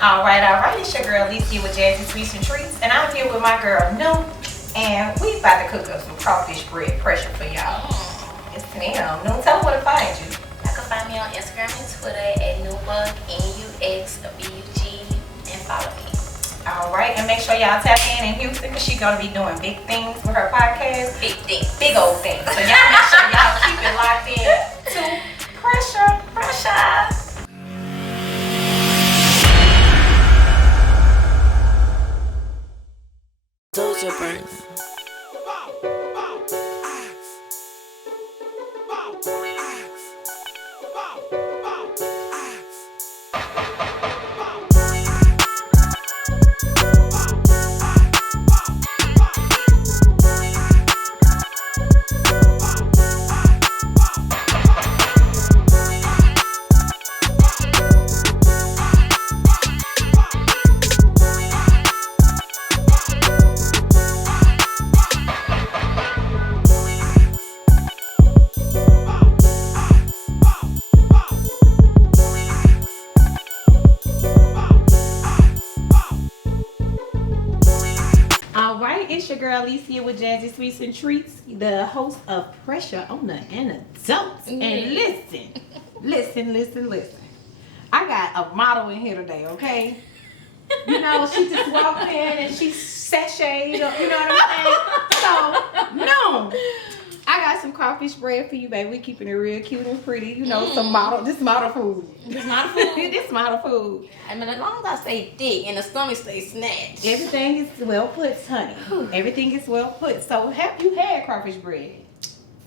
All right, it's your girl Lisa with Jazzy Sweets and Treats, and I'm here with my girl Nu, and we about to cook up some crawfish bread pressure for y'all. Yes, ma'am. Nu, tell them where to find you. Y'all can find me on Instagram and Twitter at Nuxbug, Nuxbug, and follow me. All right, and make sure y'all tap in Houston because she's gonna be doing big things with her podcast. Big things. Big old things. So y'all make sure y'all keep it locked in to pressure. Those are burns. It's your girl Alicia with Jazzy Sweets and Treats, the host of Pressure on the Adults. And listen. I got a model in here today, okay? You know, she just walked in and she sashayed up, you know what I'm saying? So, no. I got some crawfish bread for you, baby. We keeping it real cute and pretty. You know, some model. This model food. This model food. This model food. I mean, as long as I stay thick and the stomach stays snatched. Everything is well put, honey. Everything is well put. So, have you had crawfish bread?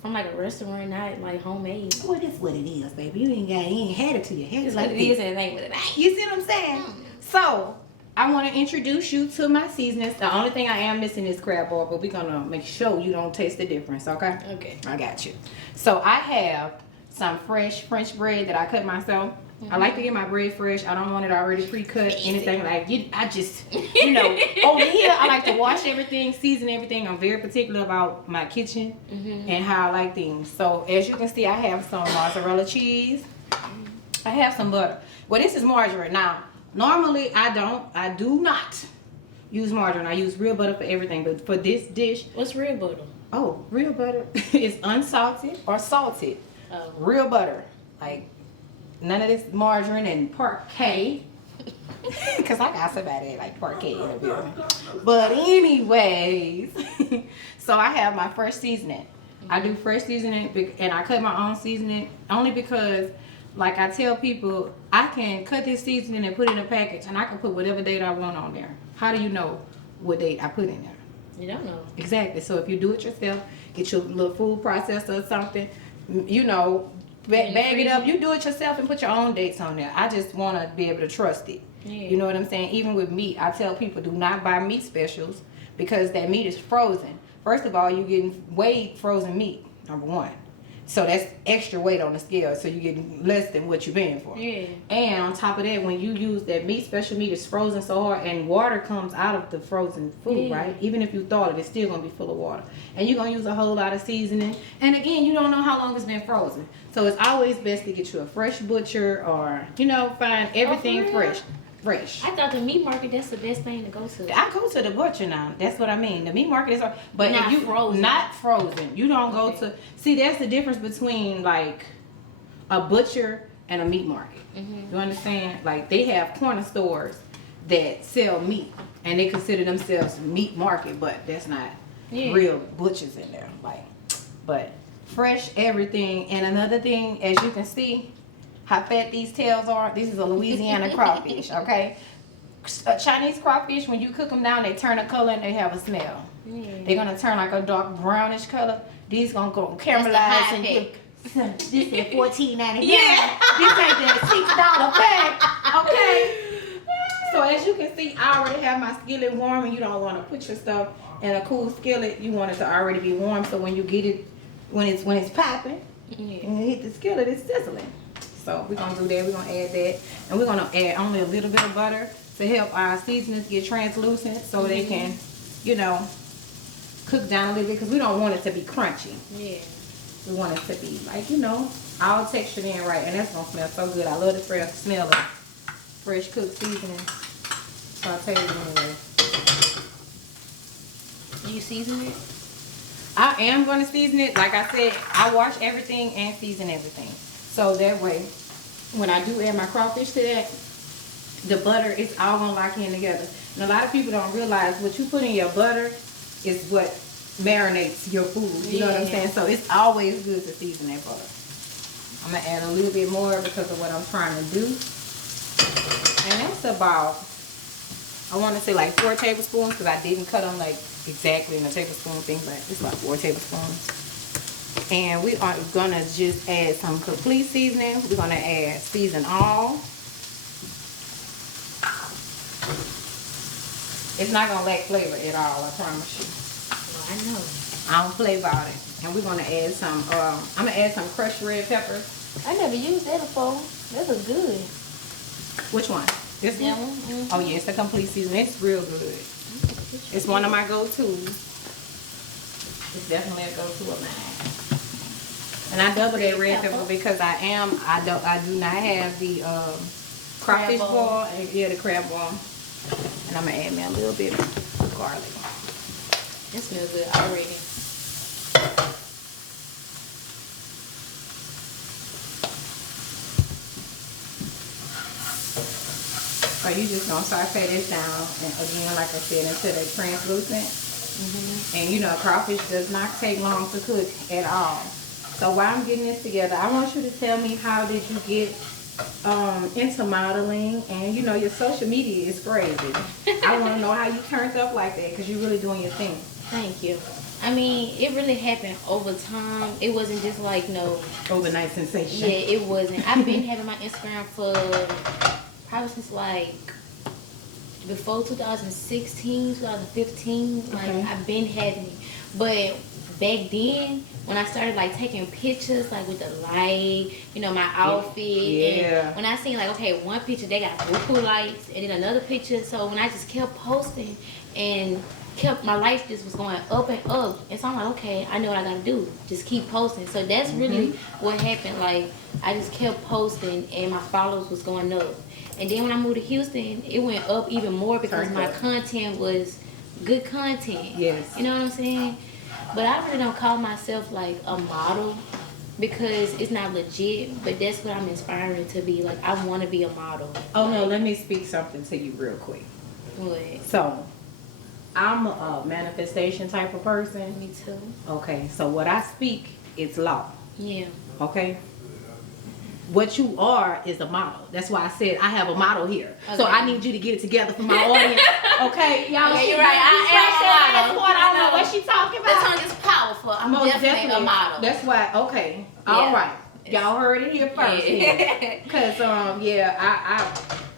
From like a restaurant, not like homemade. Well, that's what it is, baby. You ain't had it till you had it. It's like what it this. is and it ain't what it ain't. You see what I'm saying? So, I want to introduce you to my seasonings. The only thing I am missing is crab oil, but we're going to make sure you don't taste the difference, okay? Okay. I got you. So, I have some fresh French bread that I cut myself. I like to get my bread fresh. I don't want it already pre-cut, anything like you. I just, over here, I like to wash everything, season everything. I'm very particular about my kitchen and how I like things. So, as you can see, I have some mozzarella cheese. I have some butter. Well, this is margarine. Now, normally, I do not use margarine. I use real butter for everything. But for this dish. What's real butter? Oh, real butter is unsalted or salted. Oh. Real butter. Like, none of this margarine and parquet. Because I got somebody like parquet in the building. But anyways, so I have my fresh seasoning. I do fresh seasoning and I cut my own seasoning only because, like I tell people, I can cut this seasoning and put it in a package and I can put whatever date I want on there. How do you know what date I put in there? You don't know. Exactly. So if you do it yourself, get your little food processor or something, bag it up. You do it yourself and put your own dates on there. I just want to be able to trust it. Yeah. You know what I'm saying? Even with meat, I tell people do not buy meat specials because that meat is frozen. First of all, you're getting weighed frozen meat, number one. So that's extra weight on the scale, so you're getting less than what you're paying for. Yeah. And on top of that, when you use that meat, special meat is frozen so hard, and water comes out of the frozen food, right? Even if you thawed it, it's still going to be full of water. And you're going to use a whole lot of seasoning. And again, you don't know how long it's been frozen. So it's always best to get you a fresh butcher or, find everything fresh. I thought the meat market, that's the best thing to go to. I go to the butcher now. That's what I mean. The meat market is, but not if you frozen. Not frozen. You don't go to. See, that's the difference between like a butcher and a meat market. You understand? Like they have corner stores that sell meat, and they consider themselves meat market, but that's not real butchers in there. Like, but fresh everything. And another thing, as you can see, how fat these tails are. This is a Louisiana crawfish, okay? Chinese crawfish, when you cook them down, they turn a color and they have a smell. They're gonna turn like a dark brownish color. These gonna go caramelize and get this is $14.99. Yeah. This ain't that $6 bag, okay? So as you can see, I already have my skillet warm, and you don't want to put your stuff in a cool skillet. You want it to already be warm, so when you get it, when it's popping, and you hit the skillet, it's sizzling. So we're going to do that. We're going to add that. And we're going to add only a little bit of butter to help our seasonings get translucent so they can, cook down a little bit because we don't want it to be crunchy. Yeah. We want it to be like, all textured in right. And that's going to smell so good. I love the smell of fresh cooked seasoning. Saute it anyway. You season it? I am going to season it. Like I said, I wash everything and season everything. So that way, when I do add my crawfish to that, the butter is all going to lock in together. And a lot of people don't realize what you put in your butter is what marinates your food. You know what I'm saying? So it's always good to season that butter. I'm going to add a little bit more because of what I'm trying to do. And that's about, I want to say like 4 tablespoons because I didn't cut them like exactly in a tablespoon thing, but it's about 4 tablespoons. And we are going to just add some complete seasoning. We're going to add season all. It's not going to lack flavor at all, I promise you. Well, I know. I don't play about it. And we're going to add some, I'm going to add some crushed red peppers. I never used that before. That was good. Which one? This one? Mm-hmm. Oh yeah, it's the complete season. It's real good. It's one of my go-tos. It's definitely a go-to of mine. And I double that red pepper because I do not have the crawfish ball. Yeah, the crab ball. And I'm gonna add me a little bit of garlic. It smells good already. So you just gonna saute this down, and again, like I said, until they're translucent. And you know, crawfish does not take long to cook at all. So while I'm getting this together, I want you to tell me, how did you get into modeling? And you know, your social media is crazy. I want to know how you turned up like that, because you're really doing your thing. Thank you. I mean, it really happened over time. It wasn't just like no overnight sensation. Yeah, it wasn't. I've been having my Instagram for probably since like before 2016, 2015. Like I've been having it. But back then, when I started like taking pictures, like with the light, you know, my outfit. Yeah. And when I seen like, okay, one picture they got buku lights, and then another picture. So when I just kept posting and my life just was going up and up, and so I'm like, okay, I know what I gotta do, just keep posting. So that's really what happened. Like I just kept posting and my followers was going up, and then when I moved to Houston, it went up even more because my content was good content. Yes. You know what I'm saying? But I really don't call myself like a model because it's not legit, but that's what I'm aspiring to be. Like I want to be a model. Oh no, let me speak something to you real quick. What? So I'm a manifestation type of person. Me too. Okay, so what I speak is law. Yeah. Okay? What you are is a model. That's why I said I have a model here. Okay. So I need you to get it together for my audience. Okay? Y'all, yeah, you're right. I am a model. I don't know what she's talking about. That song is powerful. I'm definitely a model. That's why, okay. All right. Y'all heard it here first. Because,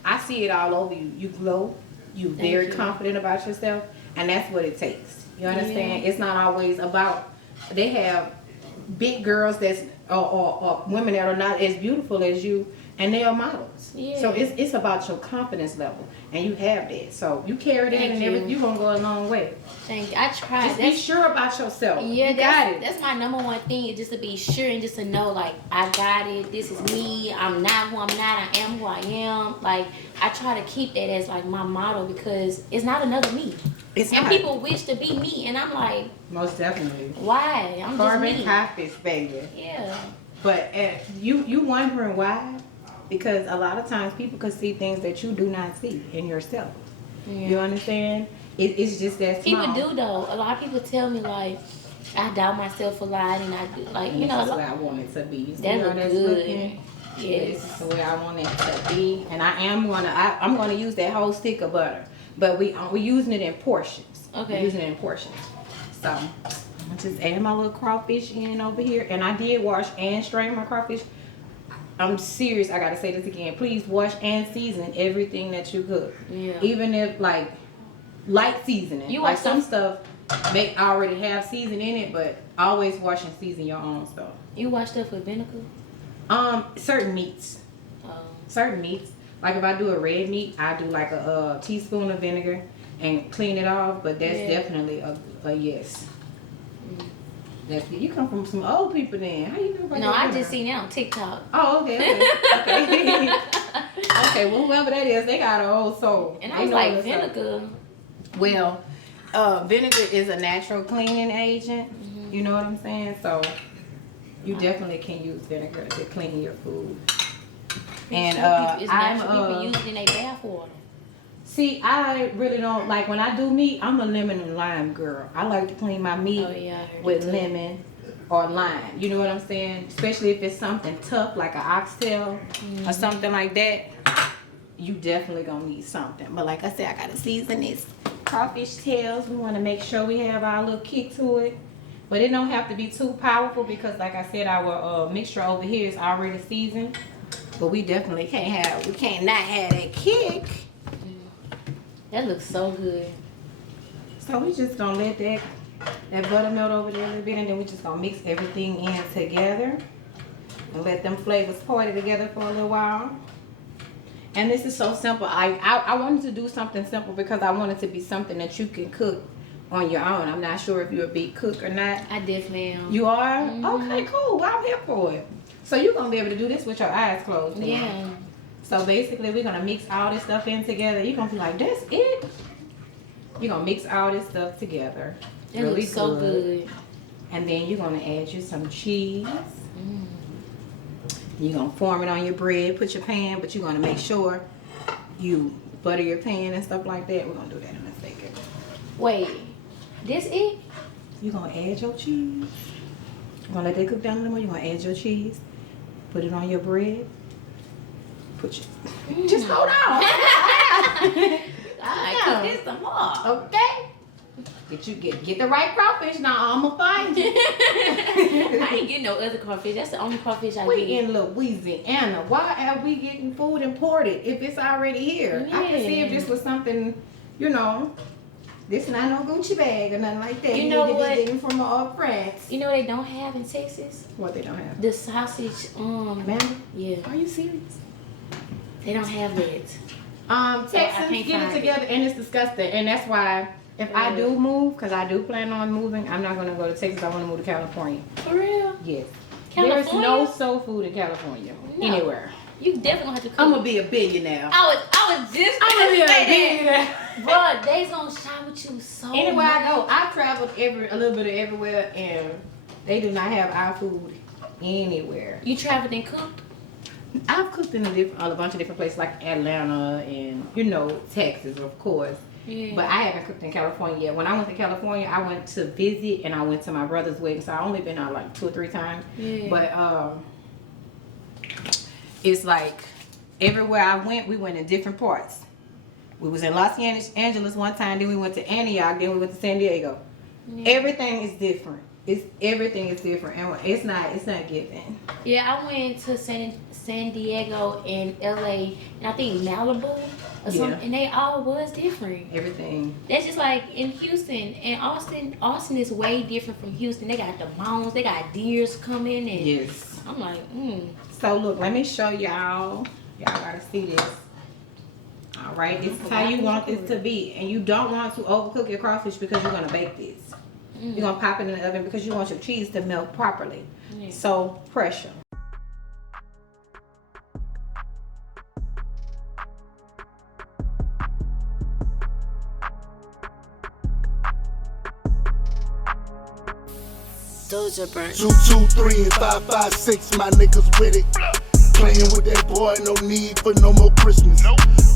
I see it all over you. You glow. You're very confident about yourself. And that's what it takes. You understand? It's not always about, they have big girls that's or women that are not as beautiful as you, and they are models. Yeah. So it's about your confidence level, and you have that. So you carry that, and everything, you're gonna go a long way. Thank you. I tried. Just be sure about yourself. Yeah, you got it. That's my number one thing, is just to be sure and just to know, like, I got it. This is me. I'm not who I'm not. I am who I am. Like, I try to keep that as like my motto, because it's not another me. It's and not. People wish to be me, and I'm like, most definitely. Why? I'm just me. Crawfish, baby. Yeah. But you wondering why? Because a lot of times people can see things that you do not see in yourself. Yeah. You understand? It's just that small. People do though. A lot of people tell me like, I doubt myself a lot, and I do like, you know. That's the way I want it to be. You that look good. Yes. This is the way I want it to be, and I'm gonna use that whole stick of butter, but we're using it in portions. Okay. We're using it in portions. So I'm just add my little crawfish in over here, and I did wash and strain my crawfish. I'm serious. I gotta say this again. Please wash and season everything that you cook. Yeah. Even if like light seasoning. You like some stuff may already have season in it, but always wash and season your own stuff. You wash stuff with vinegar? Certain meats. Certain meats. Like if I do a red meat, I do like a teaspoon of vinegar and clean it off. But that's definitely a yes. That's you come from some old people then. How you know about that? No, I just seen it on TikTok. Oh, okay. Okay. Okay, well, whoever that is, they got an old soul. And I They was know like, what's up. vinegar. Well, vinegar is a natural cleaning agent. You know what I'm saying? So you definitely can use vinegar to clean your food. And It's natural people use it in their bath water. see, I really don't like when I do meat. I'm a lemon and lime girl. I like to clean my meat with lemon or lime. You know what I'm saying? Especially if it's something tough like an oxtail or something like that. You definitely gonna need something. But like I said, I gotta season this crawfish tails. We want to make sure we have our little kick to it. But it don't have to be too powerful because like I said, our mixture over here is already seasoned. But we definitely can't not have that kick. That looks so good. So we just gonna let that butter melt over there a little bit, and then we just gonna mix everything in together and let them flavors party together for a little while. And this is so simple. I wanted to do something simple because I wanted to be something that you can cook on your own. I'm not sure if you're a big cook or not. I definitely am. You are? Okay, cool. Well, I'm here for it. So you're gonna be able to do this with your eyes closed. Then. Yeah. So basically, we're gonna mix all this stuff in together. You're gonna be like, that's it. You're gonna mix all this stuff together. That really looks so good. And then you're gonna add you some cheese. You're gonna form it on your bread, put your pan, but you're gonna make sure you butter your pan and stuff like that. We're gonna do that in a second. Wait, this it? You're gonna add your cheese. You're gonna let that cook down a little more. You're gonna add your cheese, put it on your bread. Just hold on. I cook this some more. Okay. Get the right crawfish now. I'ma find you. I ain't getting no other crawfish. That's the only crawfish I We get. in Louisiana. Why are we getting food imported if it's already here? I can see if this was something, this not no Gucci bag or nothing like that. You know need to what? be getting from France. You know what they don't have in Texas? What they don't have? The sausage. Mandy? Yeah, Are you serious? they don't have that. Texans can't get it find together and it's disgusting. And that's why if I do move, because I do plan on moving, I'm not going to go to Texas. I want to move to California. For real? Yes. California? There's no soul food in California. No. Anywhere. You definitely gonna have to cook. I'm going to be a billionaire. I was just I'm gonna going to be a say that. billionaire. Bro, they gonna shop with you so Anywhere much. I go, I've traveled a little bit of everywhere, and they do not have our food anywhere. You traveled and cooked? I've cooked in a bunch of different places like Atlanta and Texas, of course. Yeah. But I haven't cooked in California yet. When I went to California, I went to visit and I went to my brother's wedding, so I only been out like 2 or 3 times. Yeah. But it's like everywhere I went, we went in different parts. We was in Los Angeles one time, then we went to Antioch, then we went to San Diego. Yeah. Everything is different. Everything is different, and it's not given. Yeah, I went to San Diego and LA, and I think Malibu or something, and they all was different. Everything. That's just like in Houston and Austin. Austin is way different from Houston. They got the mountains, they got deers coming, and yes. I'm like, So look, let me show y'all. Y'all gotta see this. All right, this is how you want this to be, and you don't want to overcook your crawfish because you're gonna bake this. You're gonna pop it in the oven because you want your cheese to melt properly. Yeah. So pressure. Doja burnt. 2, 2, 3, and 5, 5, 6, my niggas with it. Playing with that boy, no need for no more Christmas.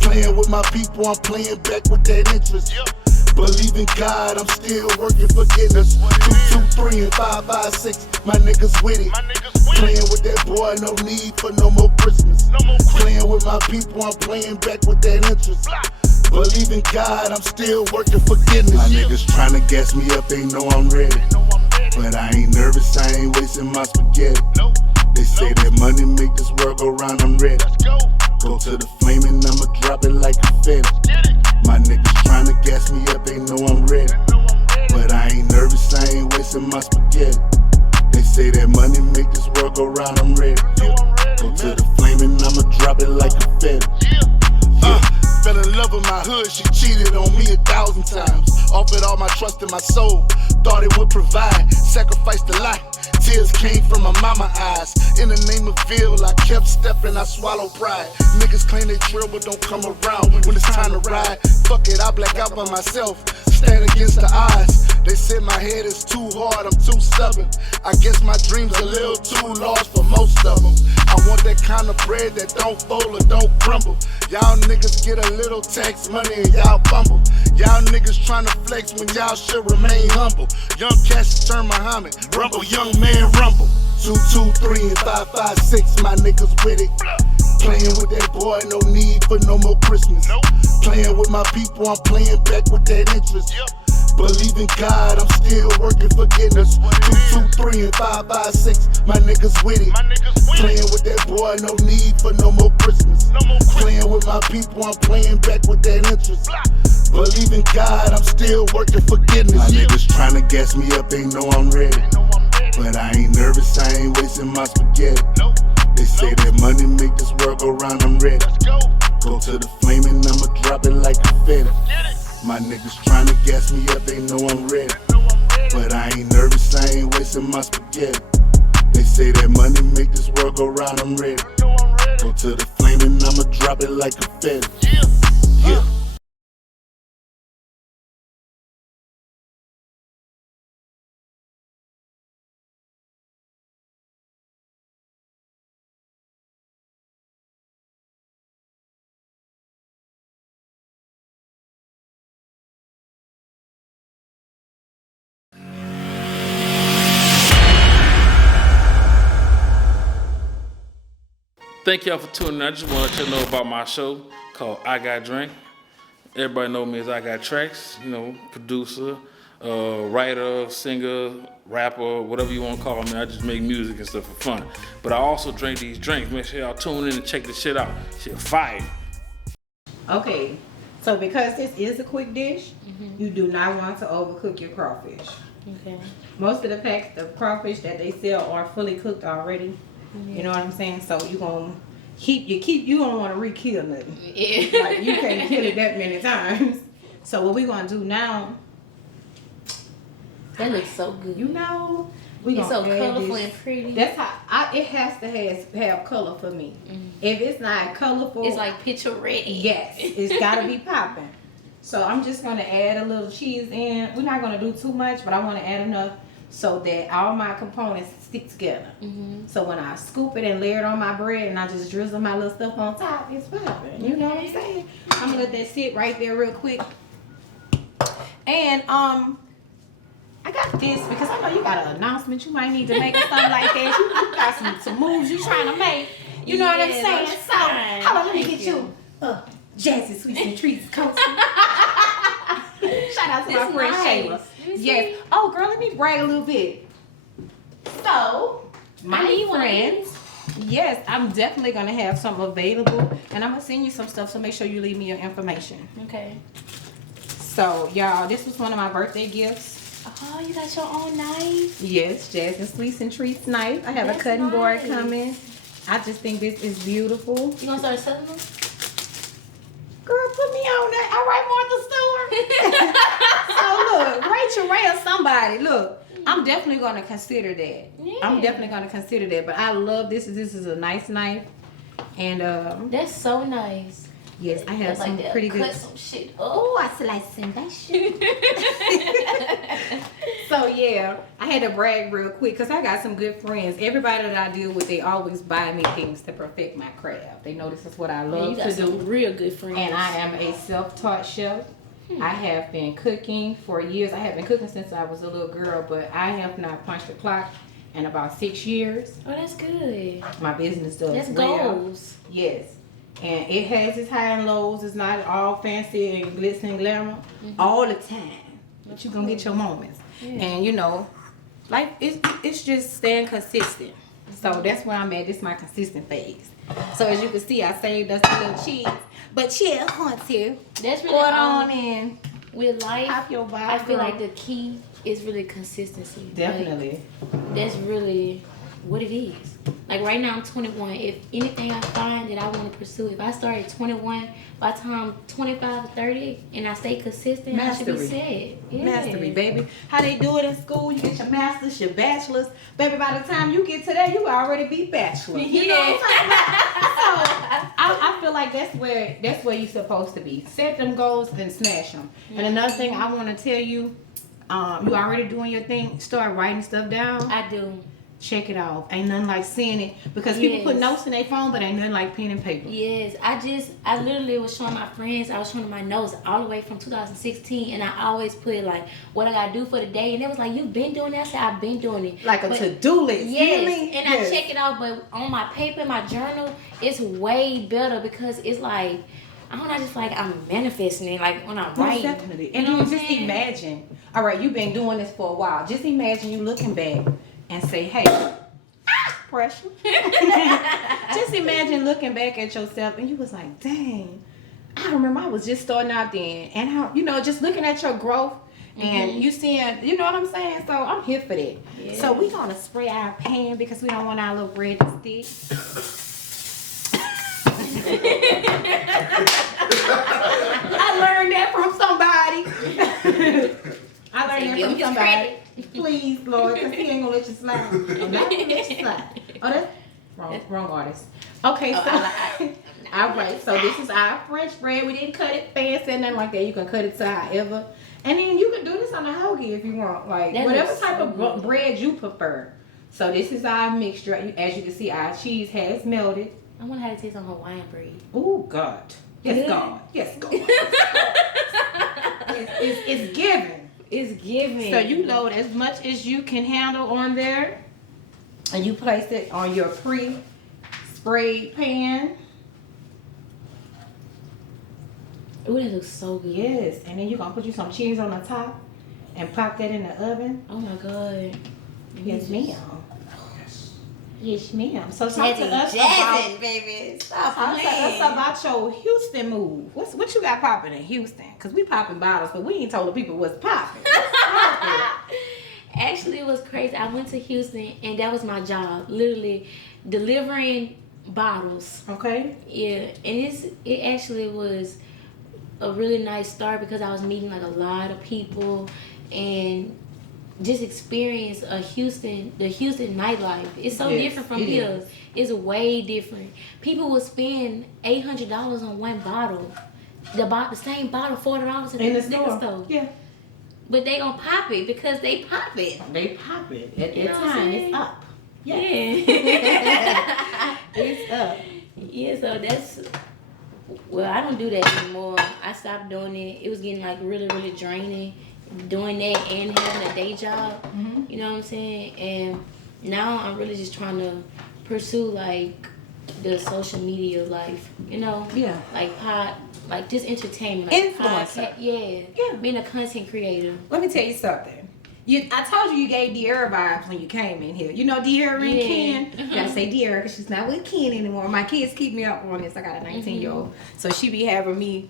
Playing with my people, I'm playing back with that interest. Believe in God, I'm still working for goodness. 2, 2, 3, and 5, 5, 6, my niggas with it. Playing with that boy, no need for no more Christmas. Playing with my people, I'm playing back with that interest. Believe in God, I'm still working for goodness. My niggas tryna gas me up, they know I'm ready. But I ain't nervous, I ain't wasting my spaghetti. They say that money make this world go round, I'm ready. Go to the flame and I'ma drop it like confetti. My niggas tryna gas me up, they know I'm ready. But I ain't nervous, I ain't wasting my spaghetti. They say that money make this world go round, I'm ready. Go to the flame and I'ma drop it like confetti. Fell in love with my hood, she cheated on me 1,000 times. Offered all my trust in my soul, thought it would provide. Sacrificed a lot, Tears came from my mama eyes. In the name of Ville, I kept stepping, I swallowed pride. Niggas claim they drill but don't come around when it's time to ride. Fuck it, I black out by myself, stand against the odds. They said my head is too hard, I'm too stubborn. I guess my dreams a little too large for most of them. I want that kind of bread that don't fold or don't crumble. Y'all niggas get a little tax money and y'all fumble. Y'all niggas tryna flex when y'all should remain humble. Young cats turn Muhammad, rumble, young man rumble. 2, 2, 3, and 5, 5, 6, my niggas with it. Playing with that boy, no need for no more Christmas. Playing with my people, I'm playing back with that interest. Believe in God, I'm still working for goodness. 2, 2, 3, and 5, 5, 6, my niggas with it. Playing with that boy, no need for no more Christmas. Playing with my people, I'm playing back with that interest. Believe in God, I'm still working for goodness. My niggas tryna gas me up, they know I'm ready. But I ain't nervous, I ain't wasting my spaghetti. They say that money make this world go round, I'm ready. Go to the flame and I'ma drop it like confetti. My niggas tryna gas me up, they know I'm ready. But I ain't nervous, I ain't wasting my spaghetti. They say that money make this world go round, I'm ready. Go to the flame and I'ma drop it like confetti. Yeah. Thank y'all for tuning in. I just want to let you know about my show called I Got Drink. Everybody know me as I Got Tracks, you know, producer, writer, singer, rapper, whatever you want to call me. I just make music and stuff for fun. But I also drink these drinks. Make sure y'all tune in and check this shit out. Shit fire. Okay, so because this is a quick dish, you do not want to overcook your crawfish. Okay. Most of the packs of crawfish that they sell are fully cooked already. You know what I'm saying? So you gonna you don't want to re-kill nothing. Yeah. Like you can't kill it that many times. So what we gonna do now? That looks so good. You know, It's so colorful and pretty. That's how it has to have color for me. If it's not colorful, It's like picture ready. yes, it's gotta be popping. So I'm just gonna add a little cheese in. We're not gonna do too much, but I want to add enough so that all my components stick together. So when I scoop it and layer it on my bread and I just drizzle my little stuff on top, it's popping. You know what I'm saying? I'm gonna let that sit right there real quick. And I got this because I know you got an announcement you might need to make or something like that. You got some moves you trying to make. You know what I'm saying? So hold on, let me get you Jazzy Sweets and Treats coaster. Shout out to my friend Shayla. Yes. Oh, girl, let me brag a little bit. So, my friends, yes, I'm definitely going to have something available. And I'm going to send you some stuff, so make sure you leave me your information. Okay. So, y'all, this was one of my birthday gifts. Oh, you got your own knife? Yes, Jazz and Sweets and Treats knife. I have a cutting board coming. I just think this is beautiful. You going to start selling them? Girl, put me on that. All right, Martha Stewart. So look, Rachel Ray or somebody. Look, I'm definitely gonna consider that. Yeah. I'm definitely gonna consider that. But I love this. This is a nice knife, and That's so nice. yes, I have some that. pretty good. Cut some shit up. Oh, I slicing that shit. So yeah, I had to brag real quick because I got some good friends. Everybody that I deal with, they always buy me things to perfect my craft. They know this is what I love You got to some do. real good friends. And I am a self-taught chef. I have been cooking for years. I have been cooking since I was a little girl, but I have not punched the clock in about 6 years. Oh, that's good. My business does That's well. goals. Yes. And it has its high and lows. It's not all fancy and glitz and glamour all the time. But you're going to get your moments. Yeah. And, you know, like, it's just staying consistent. So that's where I'm at. This is my consistent phase. So as you can see, I saved us a little cheese. But yeah, Hunter, That's really go on in. with life. Pop your vibe, I feel girl. like the key is really consistency. Definitely. Like, that's really what it is. Like right now I'm 21. If anything I find that I want to pursue, if I start at 21, by the time I'm 25 or 30 and I stay consistent, I should be set. Yeah. Mastery, baby. How they do it in school, you get your master's, your bachelor's. Baby, by the time you get to that, you already be bachelor. You know what I'm talking about? So I feel like that's where you're supposed to be. Set them goals and smash them. And another thing I want to tell you, you already doing your thing, start writing stuff down. I do. Check it off. Ain't nothing like seeing it. Because people put notes in their phone, but ain't nothing like pen and paper. Yes. I literally was showing my friends, I was showing them my notes all the way from 2016, and I always put like what I gotta do for the day, and it was like, you been doing that? I said, I've been doing it. Like a to-do list. Yes. You know what I mean? And I check it off, but on my paper, my journal, it's way better because it's like, I don't know, just like I'm manifesting it, like when I'm writing. Definitely. And you just imagine, all right, you've been doing this for a while. Just imagine you looking back and say, hey, pressure. Just imagine looking back at yourself and you was like, dang, I remember I was just starting out then. And how, just looking at your growth and you seeing, you know what I'm saying? So I'm here for that. Yeah. So we gonna spray our pan because we don't want our little bread to stick. I learned that from somebody. I learned that from somebody. Please, Lord, because he ain't gonna let you slide. I'm not gonna let you slide. Oh, that's wrong artist. Okay, so all right. So this is our French bread. We didn't cut it fancy, nothing like that. You can cut it to however, and then you can do this on a hoagie if you want, like that whatever type of bread you prefer. So this is our mixture. As you can see, our cheese has melted. I wonder how it tastes on Hawaiian bread. Oh God, yes God, yes God. It's given. It's giving. So you load as much as you can handle on there, and you place it on your pre-sprayed pan. Ooh, that looks so good. Yes, and then you're gonna put you some cheese on the top and pop that in the oven. Oh my God. Yes, ma'am. Yes, ma'am. So talk to us about, baby. talk to us about your Houston move. What you got popping in Houston? Cause we popping bottles, but we ain't told the people what's popping. Actually, it was crazy. I went to Houston, and that was my job, literally delivering bottles. Okay. Yeah, and it actually was a really nice start because I was meeting like a lot of people and just experience the Houston nightlife. It's so different from here. It's way different. People will spend $800 on one bottle. The same bottle, $40 in the store. Yeah. But they gonna pop it because they pop it. They pop it. At that time, it's up. Yeah. It's up. Yeah, so that's, well, I don't do that anymore. I stopped doing it. It was getting like really, really draining. Doing that and having a day job, you know what I'm saying? And now I'm really just trying to pursue like the social media life, Yeah. Like just entertainment, like Influencer. Yeah. Being a content creator. Let me tell you something. I told you gave De'Ara vibes when you came in here. You know De'Ara and Ken? Gotta say De'Ara because she's not with Ken anymore. My kids keep me up on this. I got a 19-year-old. So she be having me,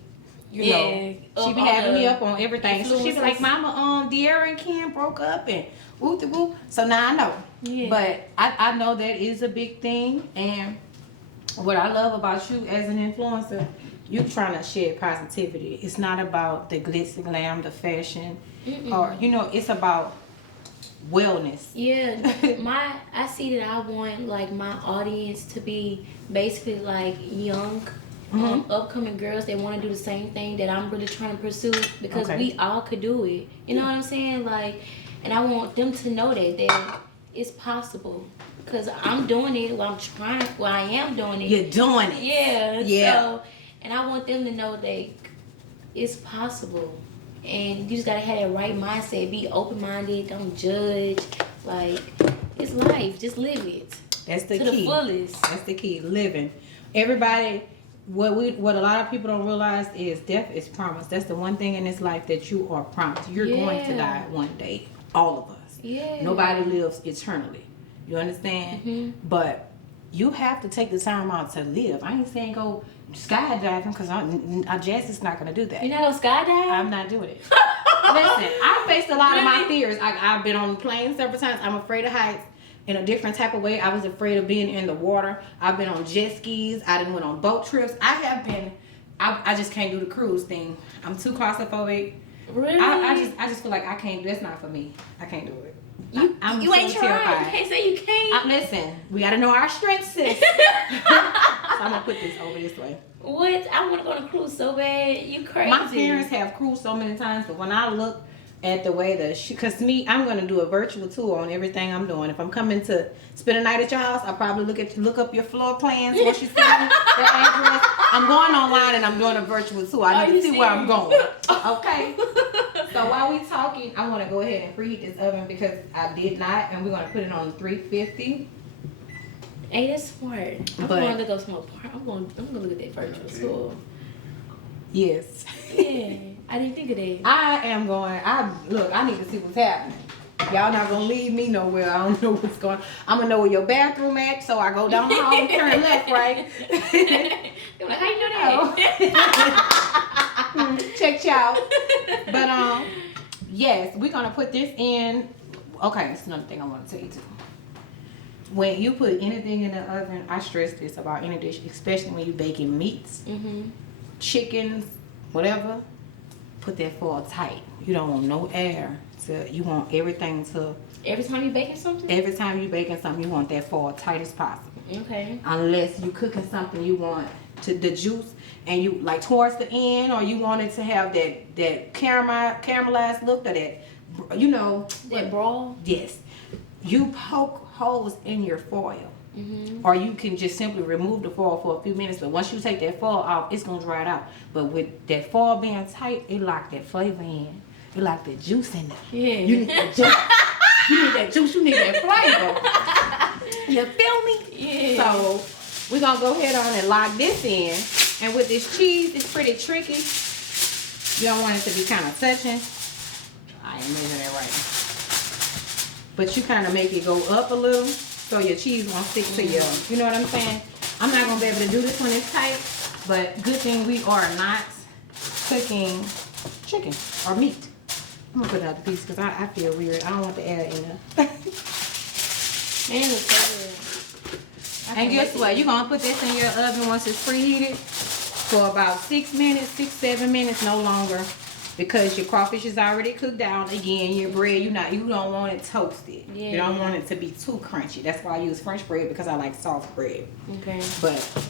she be having me up on everything. So she be like, Mama, De'Ara and Ken broke up and woo. So now I know. Yeah. But I know that is a big thing. And what I love about you as an influencer, you're trying to shed positivity. It's not about the glitz and glam, the fashion, or it's about wellness. Yeah, I see that I want like my audience to be basically like young, upcoming girls that want to do the same thing that I'm really trying to pursue because we all could do it. You know what I'm saying? Like, and I want them to know that it's possible. Because I'm doing it I am doing it. You're doing it. Yeah. So, and I want them to know that it's possible. And you just gotta have that right mindset. Be open-minded. Don't judge. Like, it's life. Just live it. That's the key. To the fullest. That's the key. Living. Everybody, what a lot of people don't realize is death is promised. That's the one thing in this life that you are promised. You're going to die one day. All of us. Yeah. Nobody lives eternally. You understand? But you have to take the time out to live. I ain't saying go skydiving because Jazz is not going to do that. You're not going to skydive? I'm not doing it. Listen, I faced a lot of my fears. I've been on planes several times. I'm afraid of heights. in a different type of way. I was afraid of being in the water. I've been on jet skis. I done went on boat trips. I just can't do the cruise thing. I'm too claustrophobic. Really? I just feel like I can't. That's not for me. I can't do it. I'm You so ain't tried. terrified. You can't say you can't. Listen, we gotta know our strengths, sis. So I'm gonna put this over this way. What? I want to go on a cruise so bad. You crazy. My parents have cruised so many times, but when I look at the way cause I'm gonna do a virtual tour on everything I'm doing. If I'm coming to spend a night at your house, I'll probably look up your floor plans, what you see, the address. I'm going online and I'm doing a virtual tour. I need to see where I'm going. Okay. So while we talking, I want to go ahead and preheat this oven because I did not, and we're gonna put it on 350. Hey, that's smart. I'm going to look up some more part. I'm going to look at that virtual tour. Yes. Yeah, I didn't think of that. I need to see what's happening. Y'all not gonna leave me nowhere. I don't know what's going on. I'm gonna know where your bathroom at, so I go down the hall and turn left, right? They're like, how you know that? Check you out. But yes, we're gonna put this in. Okay, that's another thing I want to tell you too. When you put anything in the oven, I stress this about any dish, especially when you're baking meats, chickens, whatever. Put that foil tight. You don't want no air. You want everything to. Every time you baking something? Every time you baking something, you want that foil tight as possible. Okay. Unless you cooking something you want the juice and you like towards the end, or you want it to have that caramelized look, or that that broil. Yes. You poke holes in your foil. Or you can just simply remove the foil for a few minutes, but once you take that foil off, it's gonna dry it out. But with that foil being tight, it lock that flavor in. It lock the juice in there. Yeah. You need that juice. You need that juice. You need that flavor. You feel me? Yeah. So we're gonna go ahead on and lock this in. And with this cheese, it's pretty tricky. You don't want it to be kind of touching. I ain't making that right. But you kind of make it go up a little, so your cheese won't stick to you know what I'm saying? I'm not going to be able to do this when it's tight, but good thing we are not cooking chicken or meat. I'm going to put it out the piece because I feel weird. I don't want the air in there. Man, it's so good. And guess what? You're going to put this in your oven once it's preheated for about 6 minutes, 7 minutes, no longer. Because your crawfish is already cooked down. Again, your bread, you don't want it toasted. Yeah. You don't want it to be too crunchy. That's why I use French bread, because I like soft bread. Okay. But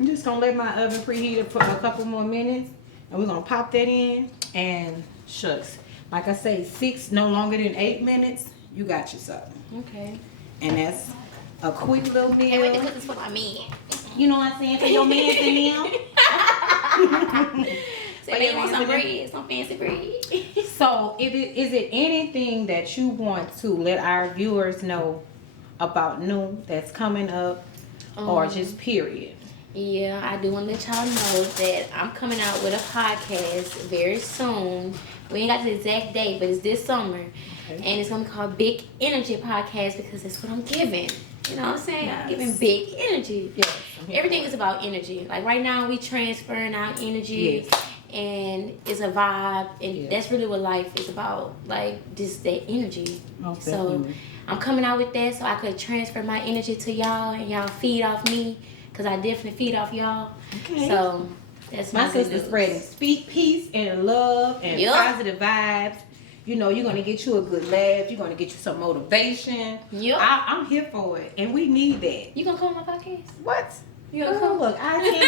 I'm just gonna let my oven preheat for a couple more minutes, and we're gonna pop that in. And shucks, like I say, 6 no longer than 8 minutes, you got yourself. Okay. And that's a quick little Can't wait to meal. cook this for my man. You know what I'm saying? For your mans and them. So they want some bread, some fancy bread. So, is it anything that you want to let our viewers know about new that's coming up, or just period? Yeah, I do want to let y'all know that I'm coming out with a podcast very soon. We ain't got the exact date, but it's this summer. Okay. And it's going to be called Big Energy Podcast because that's what I'm giving. You know what I'm saying? Nice. I'm giving big energy. Yes, everything is about energy. Like right now, we transferring our energy. Yes. And it's a vibe, and that's really what life is about, like just that energy. Most so definitely. I'm coming out with that so I could transfer my energy to y'all, and y'all feed off me, because I definitely feed off y'all. Okay. So that's my sister's spreading peace and love and positive vibes. You know, you're going to get you a good laugh. You're going to get you some motivation. Yep. I'm here for it, and we need that. You going to come on my podcast? What? You going to come? Look, I can't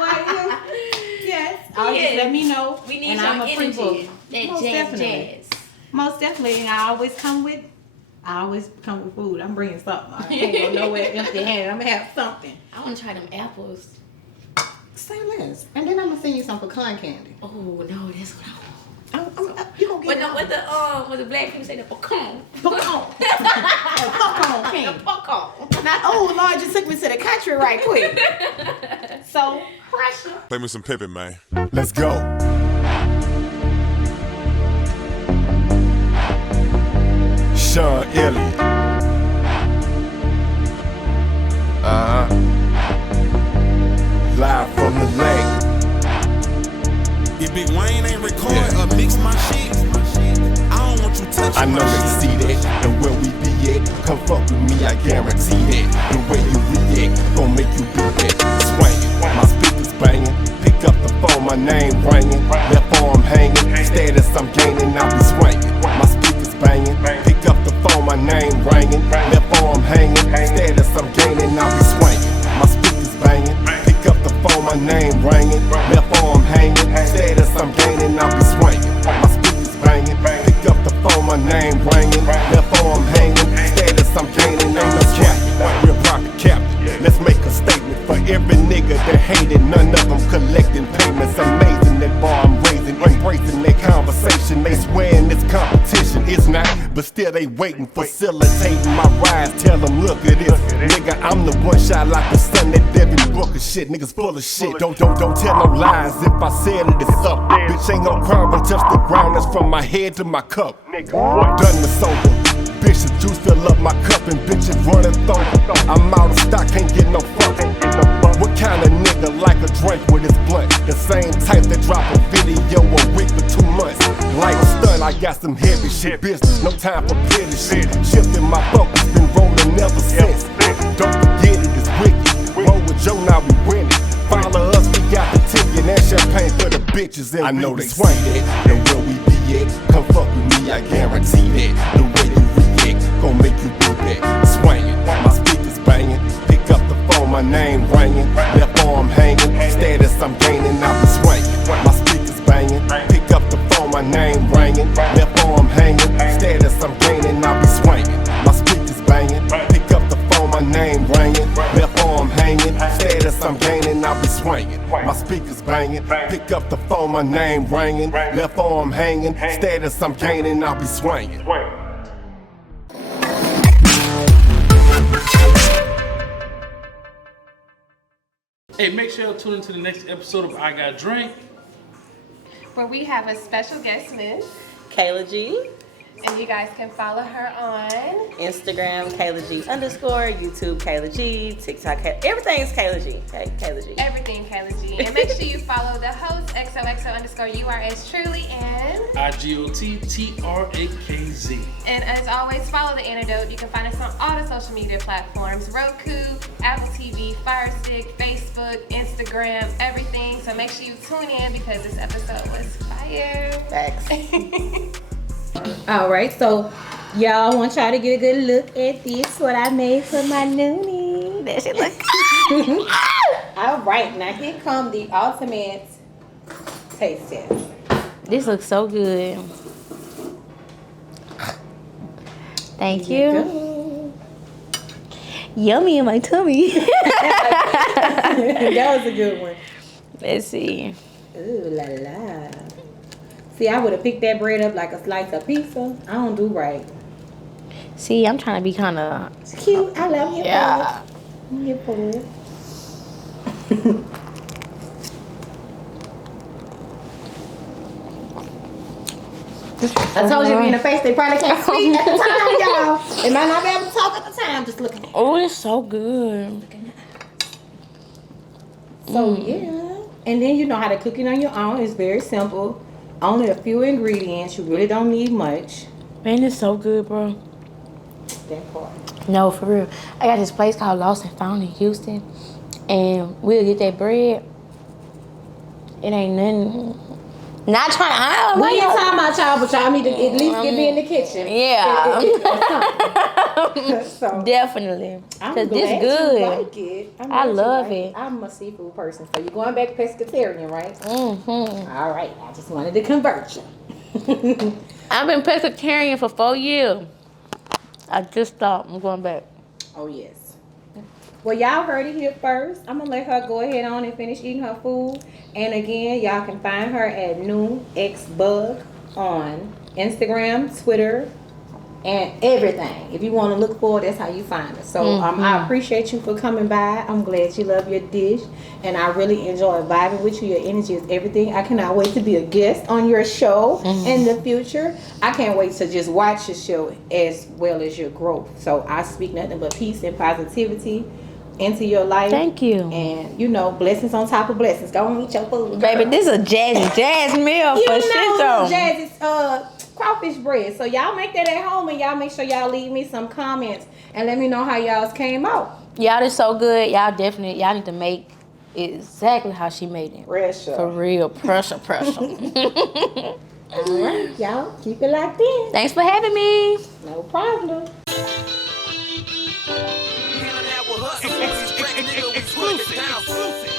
buy you. Yes. Just let me know. We need some energy. That Most definitely. Most definitely. And I always come with food. I'm bringing something. I can't go nowhere empty-handed. I'm going to have something. I want to try them apples. Say less. And then I'm going to send you some pecan candy. Oh, no, that's what I want. You gonna get what the black people say, the pecan. Pecan. Pecan candy. Pecan. Now, oh, Lord, just took me to the country right quick. So, pressure. Play me some pimpin', man. Let's go. Sean Elliott. Live from the lake. If Big Wayne ain't record or mix my shit, I don't want you touch I know they see that, and where we be at, come fuck with me, I guarantee that. The way you react, gon' make you be that. Swinging, my speakers banging, pick up the phone, my name ringing, left arm hanging, status I'm gaining, I be swinging. My speakers banging, pick up the phone, my name ringing, left arm hanging, status I'm gaining, I be swinging. My speakers banging, pick up the phone, my name ringing, left arm hanging, status I'm gaining, I be swinging. My speakers banging, pick up the phone, my name ringing, left arm hanging, status I'm gaining, ain't no cap. Real profit captain, let's make a statement for every nigga that hated, none of them collecting payments. Amazing that bar I'm raising, embracing their conversation. They swearing it's competition, it's not, but still they waiting, facilitating my rise. Tell them look at this, nigga, I'm the one shot like the sun that Devin Booker shit. Niggas full of shit, don't tell no lies. If I said it, it's up. Bitch ain't gon' crumble, touch the ground, that's from my head to my cup. Done with sober. Bishop juice fill up my cup and bitches running through. I'm out of stock, can't get no fuck. What kind of nigga like a drink with his blunt? The same type that drop a video a week for 2 months. Like a stunt, I got some heavy shit business. No time for petty shit. Shifting my focus, been rolling ever since. Don't forget it, it's wicked. Roll with Joe, now we winning. Follow us, we got the ticket and champagne for the bitches. And I know they swing that, and where we be at, come fuck with me, I guarantee that. The way you react, gon' make you do that. Swinging, my speakers banging, pick up the phone, my name ringing, left arm hanging, status I'm gaining, I be swinging. My speakers banging, pick up the phone, my name ringing, left arm hanging, status I'm gaining, I be swinging. My speakers banging, pick up the phone, my name ringing, left arm hanging, status I'm gaining, I be swinging. My speakers banging, pick up the phone, my name ringing, left arm hanging, status I'm gaining, I be swinging. Hey, make sure you tune into the next episode of I Got Drink. where we have a special guest, Miss. Kayla G. And you guys can follow her on Instagram, Kayla G _, YouTube, Kayla G, TikTok, everything's Kayla G. Kayla G. everything Kayla G. And make sure you follow the host, XOXO_URS Truly, and IGOTTRAKZ. And as always, follow The Antidote. You can find us on all the social media platforms: Roku, Apple TV, Fire Stick, Facebook, Instagram, everything. So make sure you tune in because this episode was fire. Facts. All right, so y'all, I want y'all to get a good look at this, what I made for my noonie. That shit look good. All right, now here come the ultimate taste test. This looks so good. Thank you. Go. Yummy in my tummy. That was a good one. Let's see. Ooh la la. See, I would have picked that bread up like a slice of pizza. I don't do right. See, I'm trying to be kind of It's cute. I love your yeah. food. Your food. I told you, in the face, they probably can't speak at the time, y'all. They might not be able to talk at the time. Just looking at it. Oh, it's so good. So, yeah. And then you know how to cook it on your own. It's very simple. Only a few ingredients. You really don't need much. Man, it's so good, bro. That part. No, for real. I got this place called Lost and Found in Houston, and we'll get that bread. It ain't nothing. Not trying. I don't We ain't know. talking about y'all, but y'all need to at least get me in the kitchen. Yeah. So, Definitely. I'm Cause glad this you good. like it. I'm I glad you love like it. I'm a seafood person, so you're going back pescatarian, right? Mm-hmm. All right. I just wanted to convert you. I've been pescatarian for 4 years. I just stopped. I'm going back. Oh yes. Well, y'all heard it here first. I'm gonna let her go ahead on and finish eating her food. And again, y'all can find her at Nuxbug on Instagram, Twitter, and everything. If you want to look for it, that's how you find it. So I appreciate you for coming by. I'm glad you love your dish, and I really enjoy vibing with you. Your energy is everything. I cannot wait to be a guest on your show in the future. I can't wait to just watch your show as well as your growth. So I speak nothing but peace and positivity into your life. Thank you. And you know, blessings on top of blessings. Go and eat your food, Baby, girl. this is a jazz meal You for know, shit though. Jazz is crawfish bread. So y'all make that at home, and y'all make sure y'all leave me some comments and let me know how y'all's came out. Y'all is so good. Y'all need to make exactly how she made it. Pressure. For real, pressure. All right, y'all keep it locked in. Thanks for having me. No problem. Exclusive.